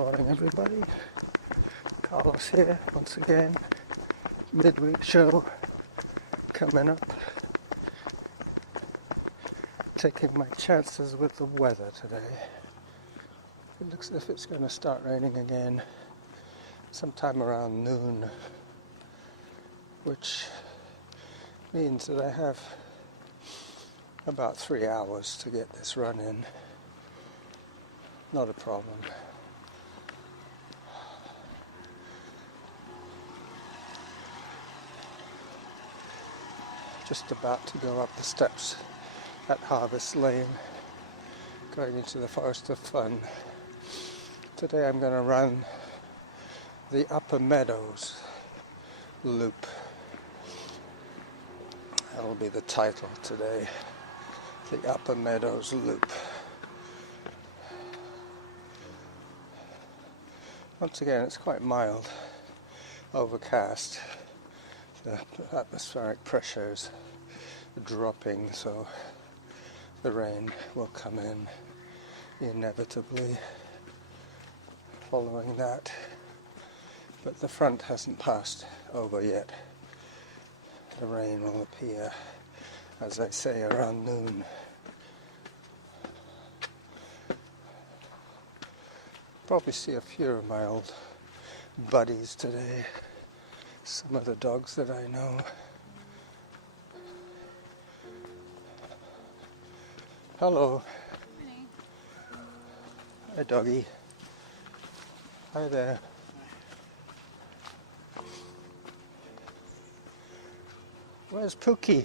Morning everybody, Carlos here once again, midweek show coming up, taking my chances with the weather today. It looks as if it's going to start raining again sometime around noon, which means that I have about 3 hours to get this run in. Not a problem. Just about to go up the steps at Harvest Lane, going into the Forest of Fun. Today I'm going to run the Upper Meadows loop. That'll be the title today, the Upper Meadows loop. Once again, it's quite mild, overcast. The atmospheric pressures are dropping, so the rain will come in inevitably following that. But the front hasn't passed over yet. The rain will appear, as I say, around noon. Probably see a few of my old buddies today. Some of the dogs that I know. Hello. Morning. Hi, doggy. Hi there. Where's Pookie?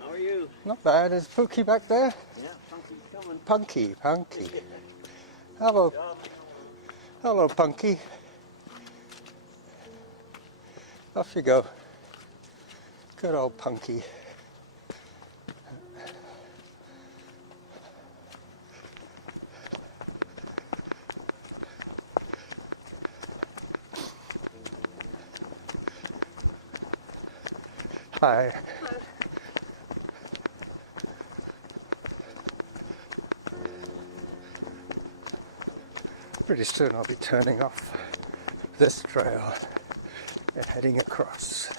How are you? Not bad. Is Pookie back there? Yeah, Punky's coming. Punky. Hello. Hello, Punky. Off you go. Good old Punky. Hi. Pretty soon I'll be turning off this trail and heading across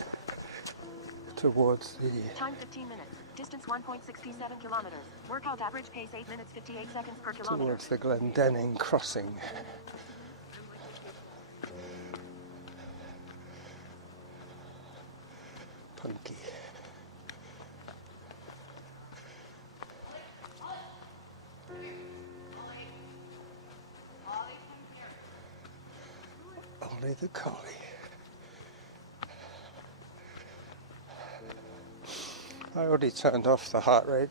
towards the... Time 15 minutes. Distance 1.67 kilometers. Workout average pace 8 minutes 58 seconds per kilometer. towards the Glendenning crossing. Punky. Only the collie. I already turned off the heart rate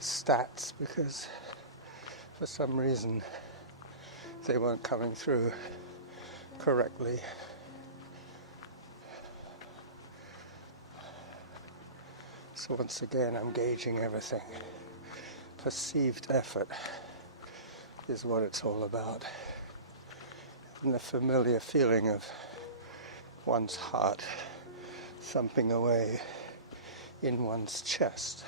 stats because for some reason they weren't coming through correctly. So once again I'm gauging everything. Perceived effort is what it's all about. And the familiar feeling of one's heart thumping away in one's chest.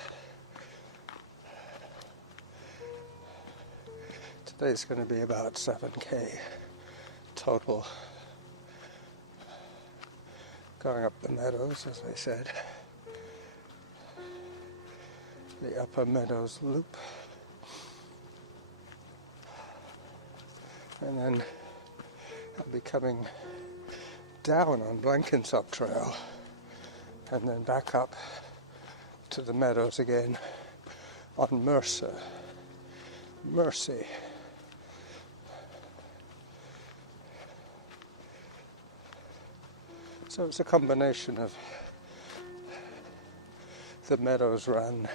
Today's going to be about 7k total. Going up the meadows, as I said. The Upper Meadows loop. And then I'll be coming down on Blenkinsop Trail and then back up to the meadows again on Mercy. So it's a combination of the Meadows run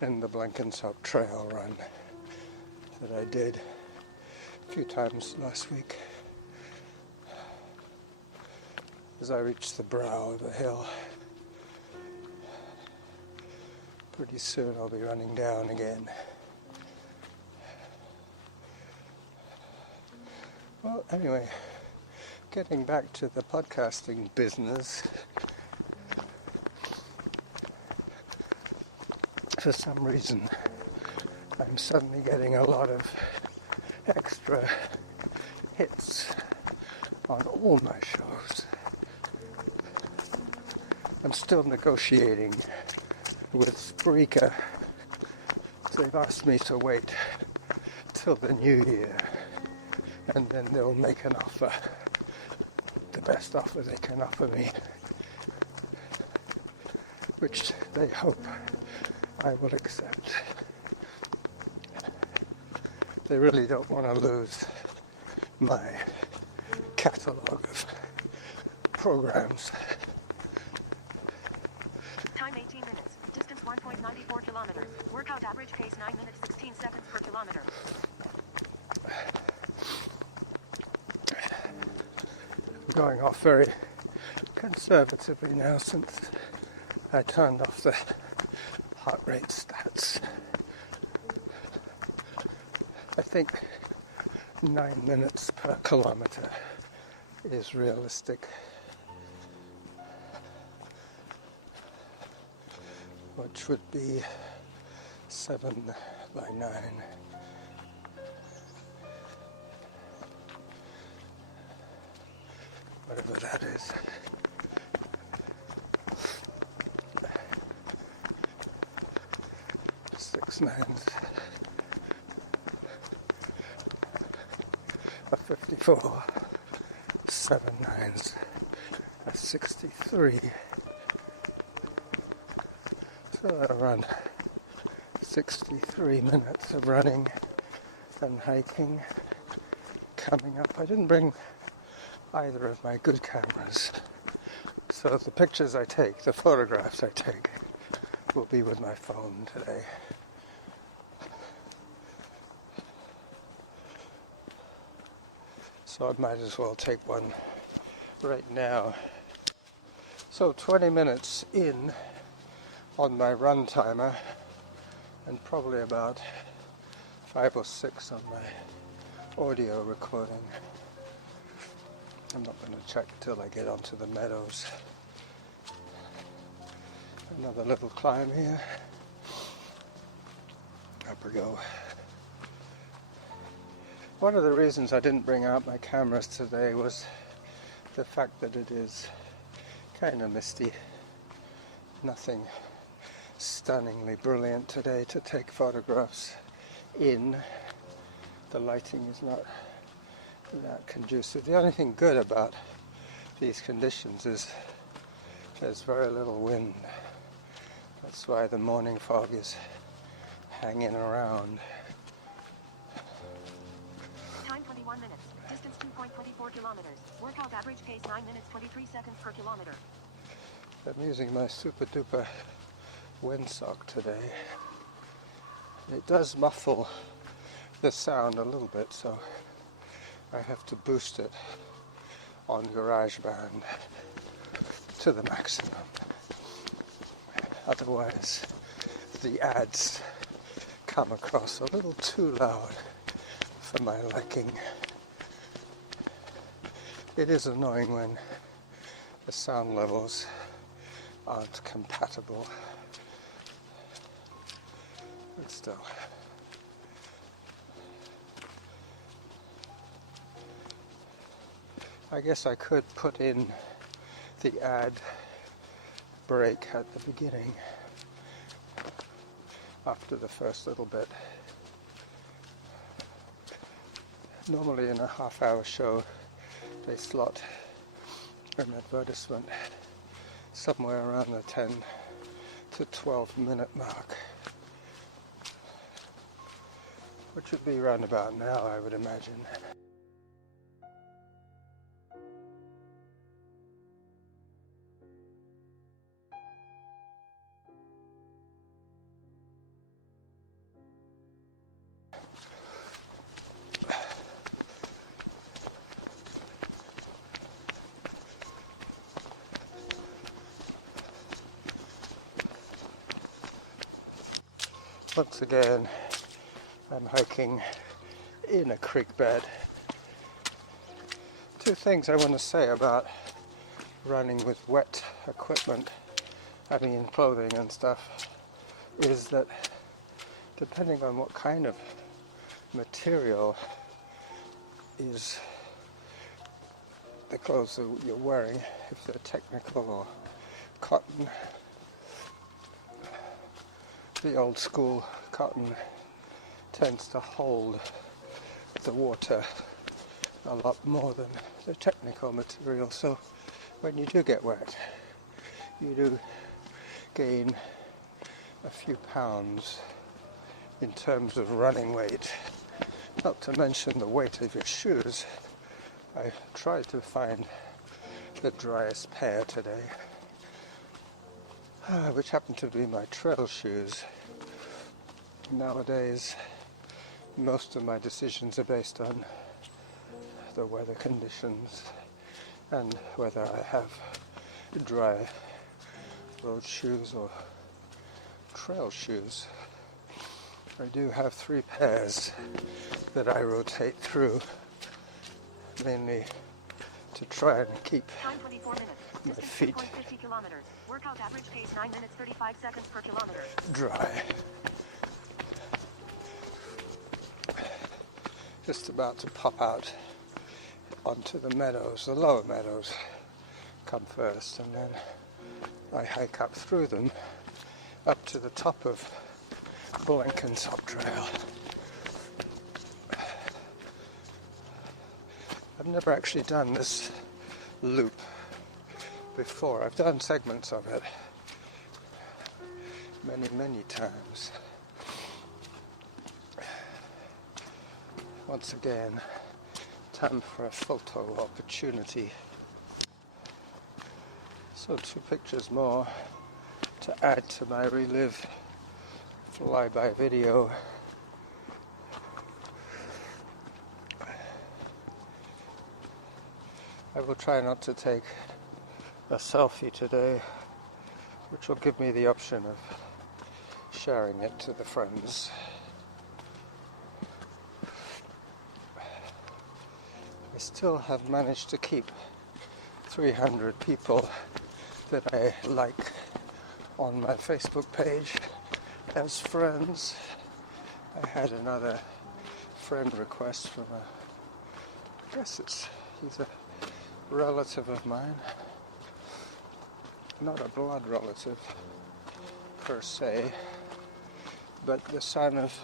and the Blenkinsop Trail run that I did a few times last week. As I reach the brow of the hill, pretty soon I'll be running down again. Well, anyway, getting back to the podcasting business, for some reason I'm suddenly getting a lot of extra hits on all my shows. I'm still negotiating with Spreaker. They've asked me to wait till the new year, and then they'll make an offer, the best offer they can offer me, which they hope I will accept. They really don't want to lose my catalogue of programs. Time 18 minutes. Distance 1.94 kilometers. Workout average pace 9 minutes 16 seconds per kilometer. I'm going off very conservatively now since I turned off the heart rate stats. I think 9 minutes per kilometer is realistic. Which would be 7 by 9. Whatever that is. Six nines. A 54. 7 nines. A 63. So around 63 minutes of running and hiking coming up. I didn't bring either of my good cameras, so the pictures I take, the photographs I take, will be with my phone today. So I might as well take one right now. So 20 minutes in on my run timer, and probably about 5 or 6 on my audio recording. I'm not going to check till I get onto the meadows. Another little climb here. Up we go. One of the reasons I didn't bring out my cameras today was the fact that it is kind of misty. Nothing stunningly brilliant today to take photographs in. The lighting is not that conducive. The only thing good about these conditions is there's very little wind. That's why the morning fog is hanging around. Time 21 minutes. Distance 2.24 kilometers. Workout average pace 9 minutes 23 seconds per kilometer. I'm using my super duper windsock today. It does muffle the sound a little bit, so I have to boost it on GarageBand to the maximum. Otherwise, the ads come across a little too loud for my liking. It is annoying when the sound levels aren't compatible, but still. I guess I could put in the ad break at the beginning after the first little bit. Normally in a half-hour show they slot an advertisement somewhere around the 10 to 12 minute mark, which would be around about now, I would imagine. Once again, I'm hiking in a creek bed. Two things I want to say about running with wet equipment, I mean clothing and stuff, is that depending on what kind of material is the clothes that you're wearing, if they're technical or cotton. The old school cotton tends to hold the water a lot more than the technical material, so when you do get wet, you do gain a few pounds in terms of running weight, not to mention the weight of your shoes. I tried to find the driest pair today, which happened to be my trail shoes. Nowadays, most of my decisions are based on the weather conditions and whether I have dry road shoes or trail shoes. I do have 3 pairs that I rotate through, mainly to try and keep Time 24 minutes. my Distance feet 2.50 kilometers. Workout average pace 9 minutes 35 seconds per kilometer. dry. Just about to pop out onto the meadows. The lower meadows come first, and then I hike up through them up to the top of Blenkinsop Trail. I've never actually done this loop before. I've done segments of it many times. Once again, time for a photo opportunity. So 2 pictures more to add to my Relive flyby video. I will try not to take a selfie today, which will give me the option of sharing it to the friends. I still have managed to keep 300 people that I like on my Facebook page as friends. I had another friend request from he's a relative of mine, not a blood relative per se, but the son of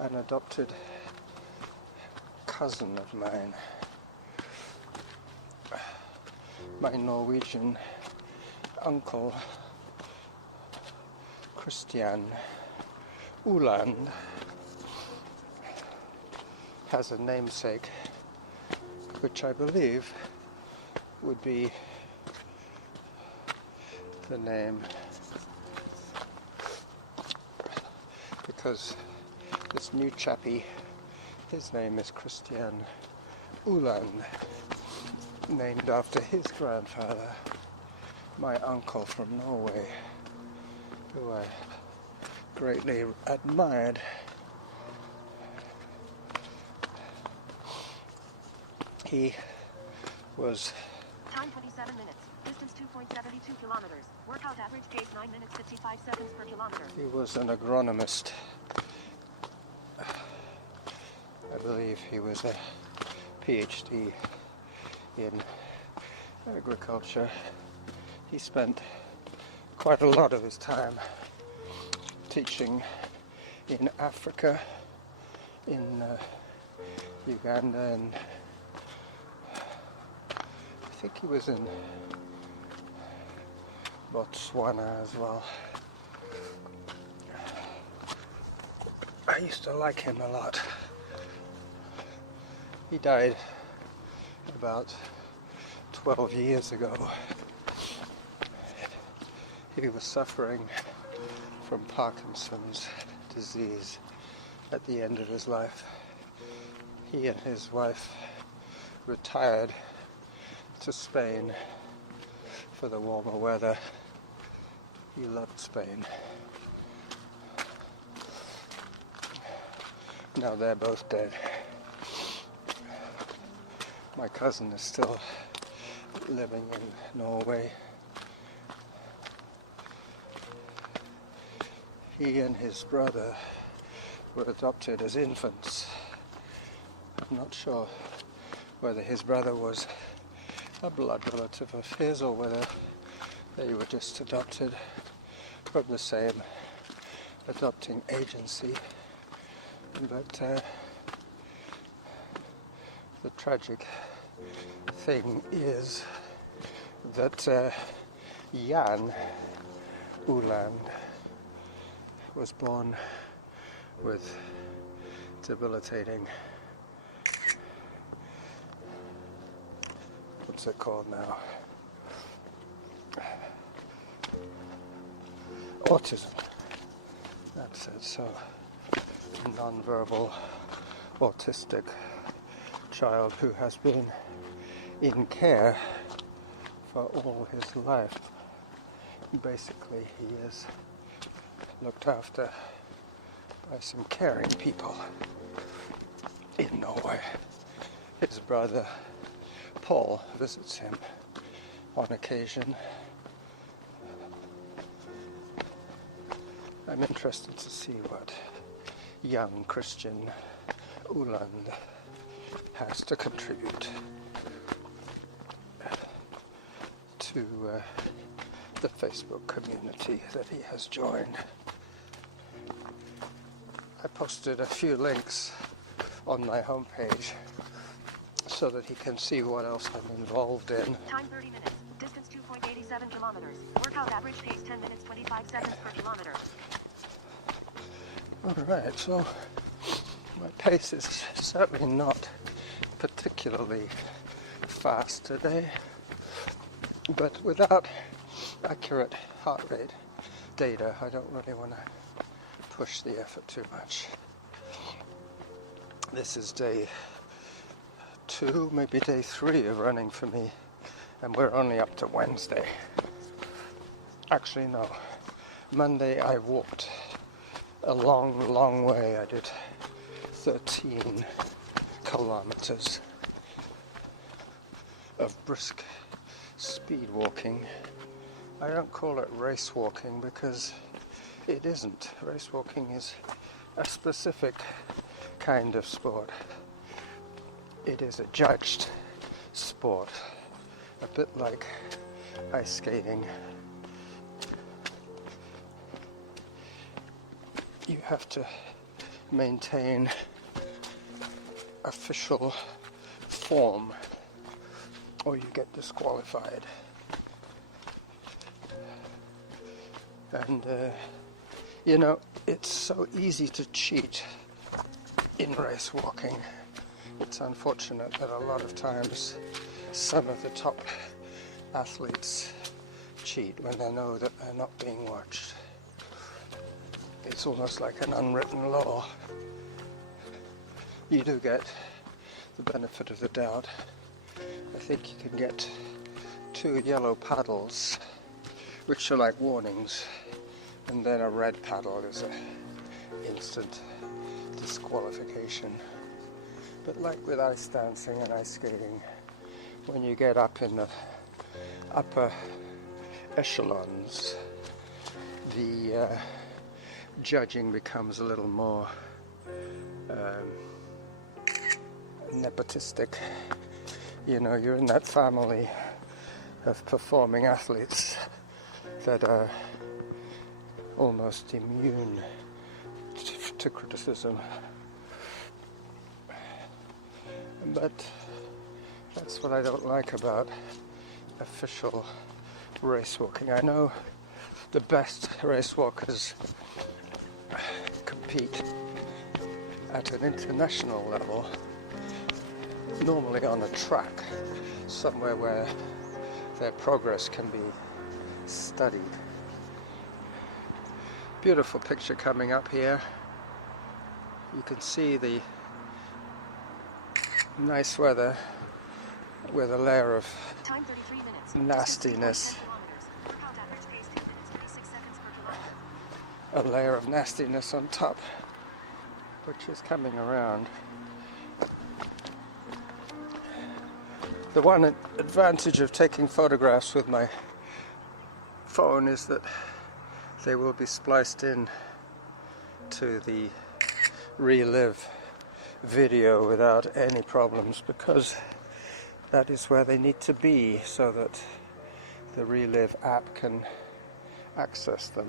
an adopted cousin of mine. My Norwegian uncle, Christian Uland, has a namesake which I believe would be the name, because this new chappie, his name is Christian Uland, named after his grandfather, my uncle from Norway, who I greatly admired. He was Time 27 minutes. Distance 2.72 kilometers. Workout average pace 9 minutes 55 seconds per kilometer. He was an agronomist. I believe he was a PhD in agriculture. He spent quite a lot of his time teaching in Africa, in Uganda, and I think he was in Botswana as well. I used to like him a lot. He died about 12 years ago. He was suffering from Parkinson's disease at the end of his life. He and his wife retired to Spain for the warmer weather. He loved Spain. Now they're both dead. My cousin is still living in Norway. He and his brother were adopted as infants. I'm not sure whether his brother was a blood relative of his, or whether they were just adopted from the same adopting agency. But the tragic thing is that Jan Uland was born with debilitating, what's it called now? Autism. That's it. So, non-verbal autistic child who has been in care for all his life. Basically, he is looked after by some caring people in Norway. His brother Paul visits him on occasion. I'm interested to see what young Christian Uland has to contribute to the Facebook community that he has joined. I posted a few links on my homepage so that he can see what else I'm involved in. Time 30 minutes. Distance 2.87 kilometers. Workout average pace 10 minutes 25 seconds per kilometer. Alright, so my pace is certainly not particularly fast today, but without accurate heart rate data, I don't really want to push the effort too much. This is day 2, maybe day 3 of running for me, and we're only up to Wednesday. Actually, no. Monday I walked a long way. I did 13 kilometers of brisk speed walking. I don't call it race walking because it isn't. Race walking is a specific kind of sport. It is a judged sport, a bit like ice skating. You have to maintain official form or you get disqualified. And you know, it's so easy to cheat in race walking. It's unfortunate that a lot of times some of the top athletes cheat when they know that they're not being watched. It's almost like an unwritten law. You do get the benefit of the doubt. I think you can get 2 yellow paddles, which are like warnings, and then a red paddle is an instant disqualification. But like with ice dancing and ice skating, when you get up in the upper echelons, the judging becomes a little more nepotistic. You know, you're in that family of performing athletes that are almost immune to criticism. But that's what I don't like about official race walking. I know the best race walkers compete at an international level, normally on a track, somewhere where their progress can be studied. Beautiful picture coming up here. You can see the nice weather with a layer of Time 33 minutes. nastiness. Workout average pace 10 minutes 26 seconds per kilometer. A layer of nastiness on top, which is coming around. The one advantage of taking photographs with my phone is that they will be spliced in to the Relive video without any problems, because that is where they need to be so that the Relive app can access them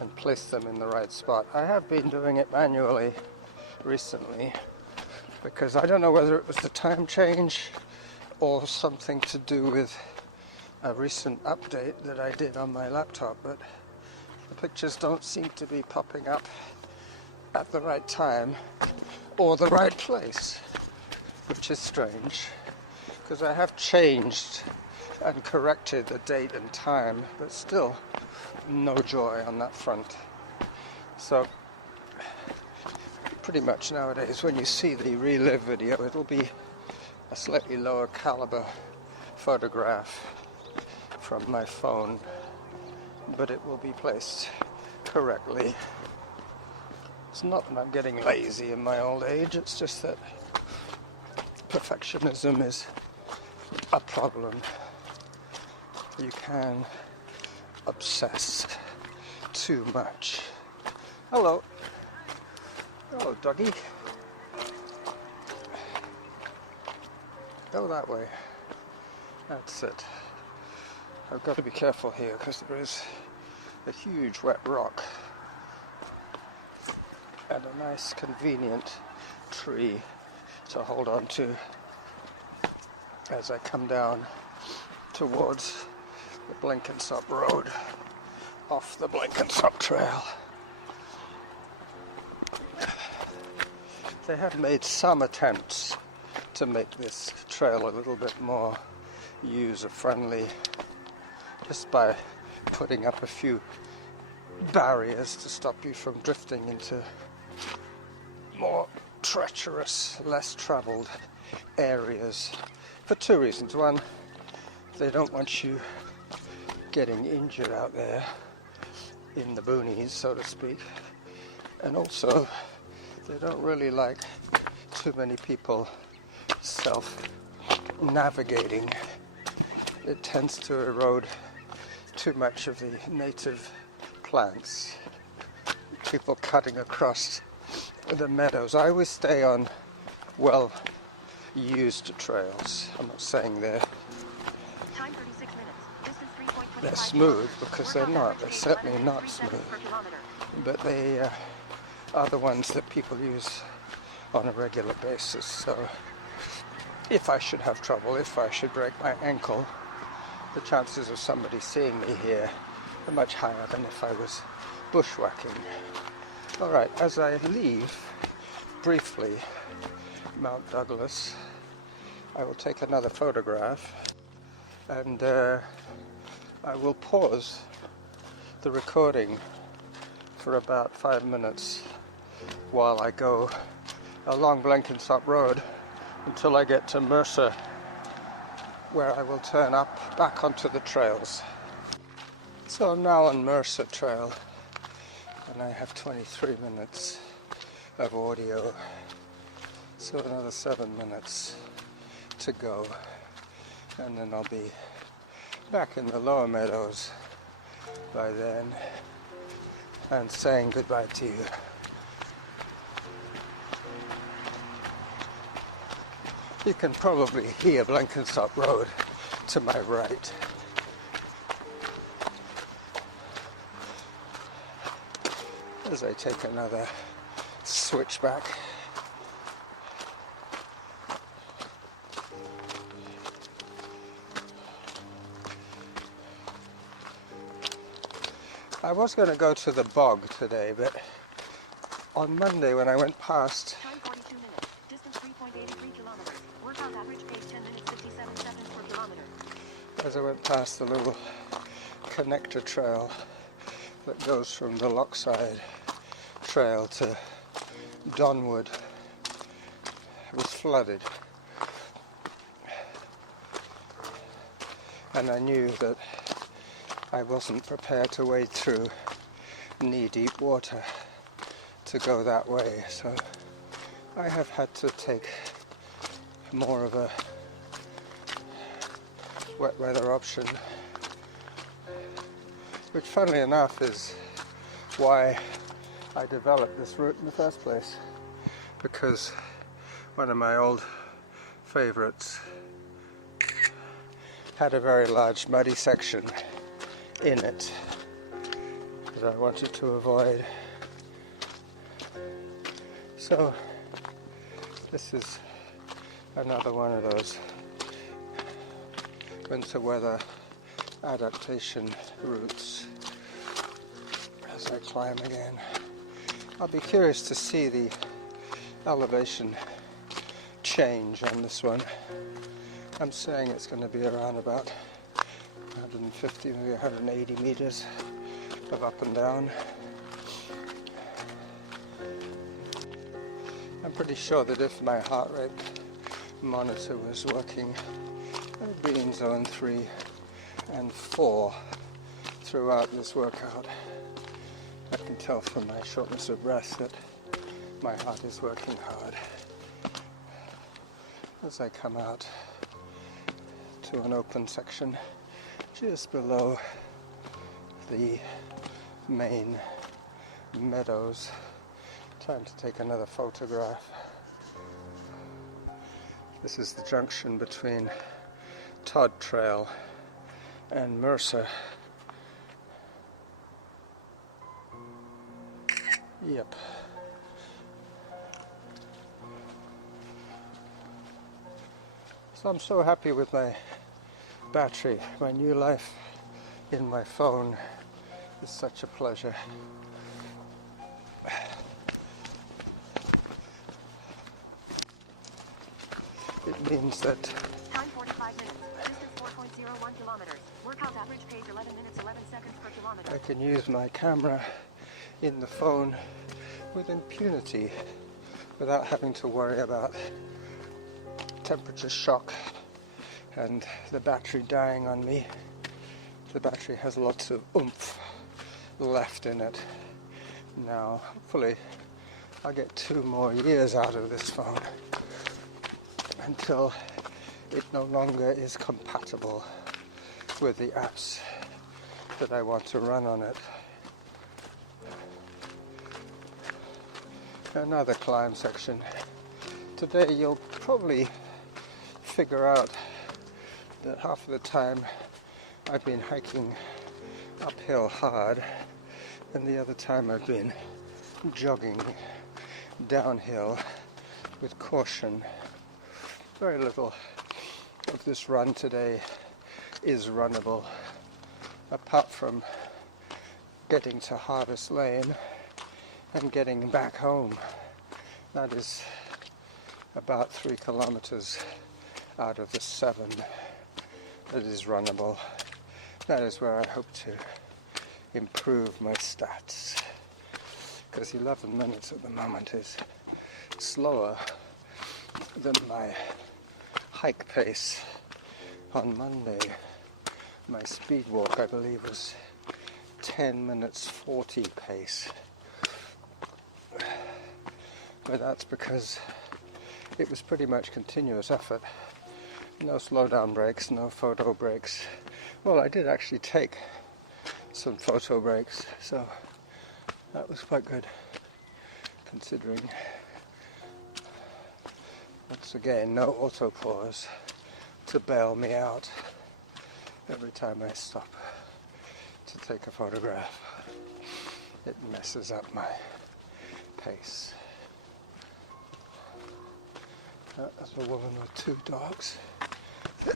and place them in the right spot. I have been doing it manually recently because I don't know whether it was the time change or something to do with a recent update that I did on my laptop, but the pictures don't seem to be popping up at the right time or the right place, which is strange because I have changed and corrected the date and time, but still no joy on that front. So pretty much nowadays when you see the Relive video, it'll be a slightly lower caliber photograph from my phone, but it will be placed correctly. It's not that I'm getting lazy in my old age, it's just that perfectionism is a problem. You can obsess too much. Hello. Hello, Dougie. Go that way. That's it. I've got to be careful here because there is a huge wet rock and a nice convenient tree to hold on to as I come down towards the Blenkinsop Road off the Blenkinsop Trail. They have made some attempts to make this trail a little bit more user-friendly just by putting up a few barriers to stop you from drifting into more treacherous, less traveled areas for two reasons. One, they don't want you getting injured out there in the boonies, so to speak, and also they don't really like too many people self-navigating. It tends to erode too much of the native plants. People cutting across the meadows. I always stay on well-used trails. I'm not saying they're Time 36 minutes. Distance 3.25 they're smooth, because they're not. They're certainly not smooth. But they are the ones that people use on a regular basis. So if I should have trouble, if I should break my ankle, the chances of somebody seeing me here are much higher than if I was bushwhacking. Alright, as I leave briefly Mount Douglas, I will take another photograph and I will pause the recording for about 5 minutes while I go along Blenkinsop Road until I get to Mercer, where I will turn up back onto the trails. So I'm now on Mercer Trail and I have 23 minutes of audio, so another 7 minutes to go, and then I'll be back in the lower meadows by then and saying goodbye to you. You can probably hear Blenkinsop Road to my right. As I take another switchback. I was going to go to the bog today, but on Monday when I went past... Time 42 minutes. Distance 3.83 kilometers. Workout average pace 10 minutes 57 seconds per kilometer. As I went past the little connector trail that goes from the Lochside Trail to Donwood, it was flooded. And I knew that I wasn't prepared to wade through knee-deep water to go that way, so I have had to take more of a wet weather option, which funnily enough is why I developed this route in the first place, because one of my old favorites had a very large muddy section in it that I wanted to avoid. So this is another one of those winter weather adaptation routes as I climb again. I'll be curious to see the elevation change on this one. I'm saying it's going to be around about 150, maybe 180 meters of up and down. I'm pretty sure that if my heart rate monitor was working, I'd be in zone 3 and 4 throughout this workout. I can tell from my shortness of breath that my heart is working hard. As I come out to an open section just below the main meadows, time to take another photograph. This is the junction between Todd Trail and Mercer. Yep. So I'm so happy with my battery. My new life in my phone is such a pleasure. It means that Time 45 minutes. Distance 4.01 kilometers. Workout average pace 11 minutes 11 seconds per kilometer. I can use my camera in the phone with impunity without having to worry about temperature shock and the battery dying on me. The battery has lots of oomph left in it. Now, hopefully, I'll get 2 more years out of this phone until it no longer is compatible with the apps that I want to run on it. Another climb section. Today you'll probably figure out that half of the time I've been hiking uphill hard and the other time I've been jogging downhill with caution. Very little of this run today is runnable, apart from getting to Harvest Lane and getting back home. That is about 3 kilometers out of the 7 that is runnable. That is where I hope to improve my stats, because 11 minutes at the moment is slower than my hike pace on Monday. My speed walk, I believe, was 10 minutes 40 pace. But that's because it was pretty much continuous effort. No slowdown breaks, no photo breaks. Well, I did actually take some photo breaks, so that was quite good, considering, once again, no autopause to bail me out every time I stop to take a photograph. It messes up my pace. That's a woman with 2 dogs.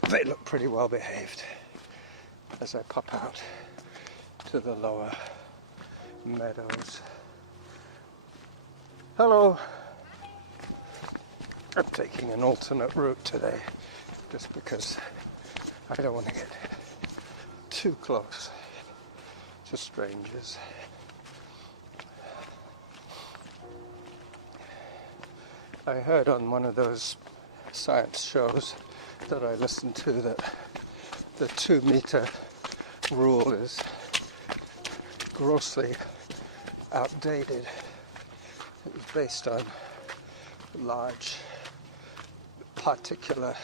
They look pretty well behaved as I pop out to the lower meadows. Hello. I'm taking an alternate route today just because I don't want to get too close to strangers. I heard on one of those science shows that I listened to that the 2-meter rule is grossly outdated. It was based on large particular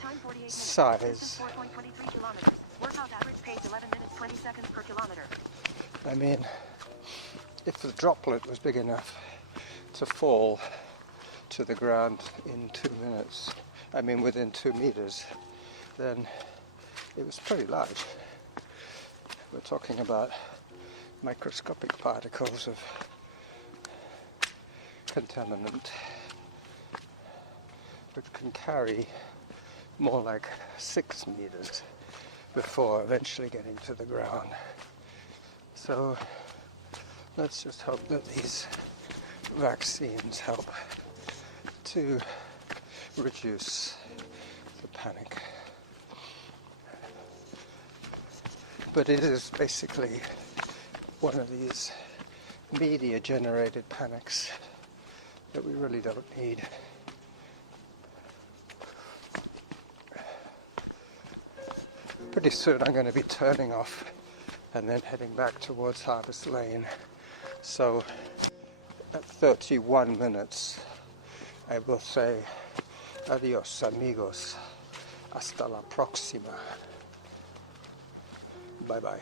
Time 48 minutes. size. Distance 4.23 kilometers. Workout average pace 11 minutes 20 seconds per kilometer. I mean, if the droplet was big enough to fall to the ground in 2 minutes, I mean within 2 meters, then it was pretty large. We're talking about microscopic particles of contaminant, which can carry more like 6 meters before eventually getting to the ground. So let's just hope that these vaccines help to reduce the panic. But it is basically one of these media-generated panics that we really don't need. Pretty soon I'm going to be turning off and then heading back towards Harvest Lane. So at 31 minutes I will say adios amigos, hasta la próxima, bye bye.